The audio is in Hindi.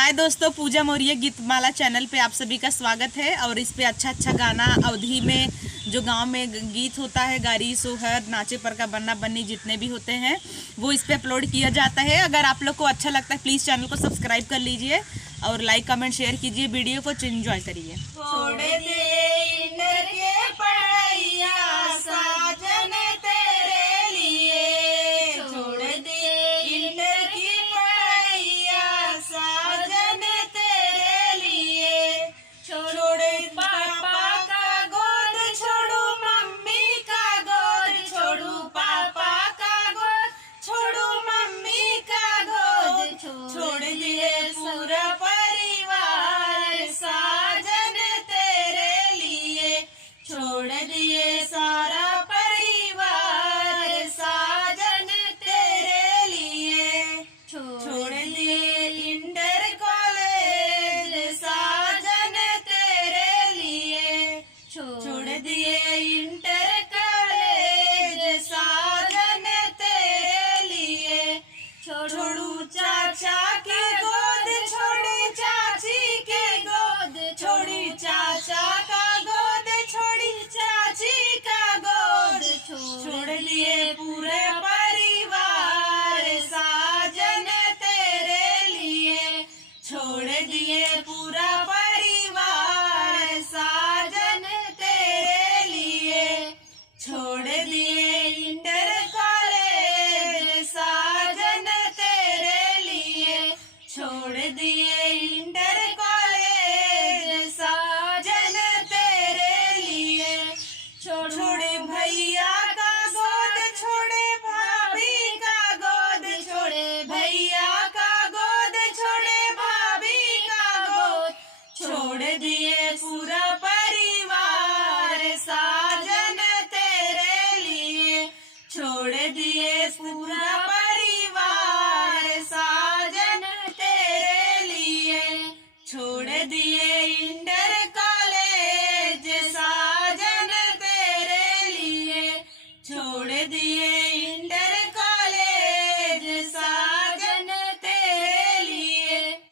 हाय दोस्तों, पूजा मौर्य गीतमाला चैनल पे आप सभी का स्वागत है। और इस पे अच्छा गाना अवधि में जो गांव में गीत होता है, गारी सोहर नाचे पर का बन्ना बन्नी जितने भी होते हैं वो इस पे अपलोड किया जाता है। अगर आप लोग को अच्छा लगता है प्लीज़ चैनल को सब्सक्राइब कर लीजिए और लाइक कमेंट शेयर कीजिए, वीडियो को एंजॉय करिए। छोड़ू चाचा के गोद, छोड़ी चाची के गोद, छोड़ी चाचा का गोद, छोड़ी चाची का गोद, छोड़ लिए पूरे परिवार साजन तेरे लिए, छोड़ दिए पूरा परिवार साजन तेरे लिए, छोड़ दिए इंटर कॉलेज साजन तेरे लिए, छोड़ दिए इंटर कॉलेज साजन तेरे लिए, छोड़े भैया का गोद, छोड़े भाभी का गोद, छोड़े भैया का गोद, छोड़े भाभी का गोद, छोड़ दिए पूरा परिवार साजन तेरे लिए, छोड़ दिए पूरा परिवार साजन तेरे लिए, छोड़ दिए